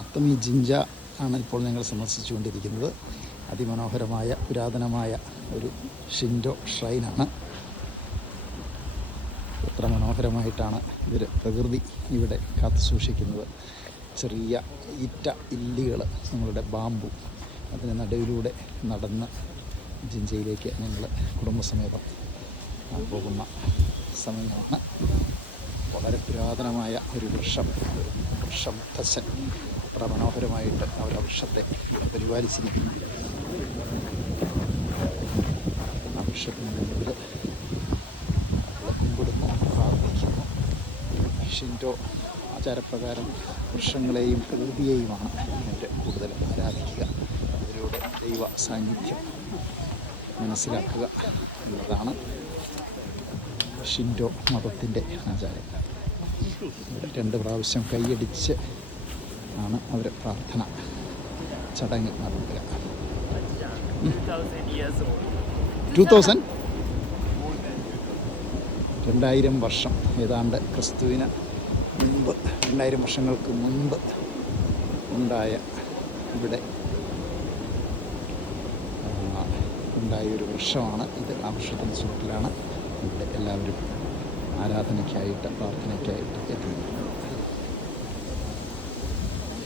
അത്തമി ജിഞ്ച ആണ് ഇപ്പോൾ ഞങ്ങൾ സന്ദർശിച്ചുകൊണ്ടിരിക്കുന്നത്. അതിമനോഹരമായ പുരാതനമായ ഒരു ഷിൻഡോ ഷ്രൈനാണ്. എത്ര മനോഹരമായിട്ടാണ് ഇവർ പ്രകൃതി ഇവിടെ കാത്തു സൂക്ഷിക്കുന്നത്. ചെറിയ ഈറ്റ ഇല്ലികൾ, നമ്മളുടെ ബാമ്പു, അതിന് നടുവിലൂടെ നടന്ന് ജിഞ്ചയിലേക്ക് ഞങ്ങൾ കുടുംബസമേതം പോകുന്ന സമയമാണ്. വളരെ പുരാതനമായ ഒരു വൃക്ഷമുത്തച്ഛൻ അത്ര മനോഹരമായിട്ട് അവരുടെ വൃക്ഷത്തെ പരിപാലിച്ചിരിക്കുന്നു. ആ വൃക്ഷത്തിന് മുന്നിൽ കുമ്പിടുന്നു, പ്രാർത്ഥിക്കുന്നു. ഷിൻഡോ ആചാരപ്രകാരം വൃക്ഷങ്ങളെയും പ്രകൃതിയെയുമാണ് അവർ കൂടുതൽ ആരാധിക്കുക. അതിലൂടെ ദൈവ സാന്നിധ്യം മനസ്സിലാക്കുക എന്നതാണ് ഷിൻഡോ മതത്തിൻ്റെ ആചാരം. 2 പ്രാവശ്യം കൈയടിച്ച് ആണ് അവർ പ്രാർത്ഥന ചടങ്ങ് നടത്തുക. 2000 വർഷം ഏതാണ്ട് ക്രിസ്തുവിന് മുൻപ്, 2000 വർഷങ്ങൾക്ക് മുൻപ് ഉണ്ടായ ഇവിടെ ഉണ്ടായൊരു വൃക്ഷമാണ് ഇത്. ആ വൃക്ഷത്തിൻ്റെ ചുവട്ടിലാണ് ഇവിടെ എല്ലാവരും ആരാധനയ്ക്കായിട്ട്, പ്രാർത്ഥനയ്ക്കായിട്ട് എത്തുന്നത്.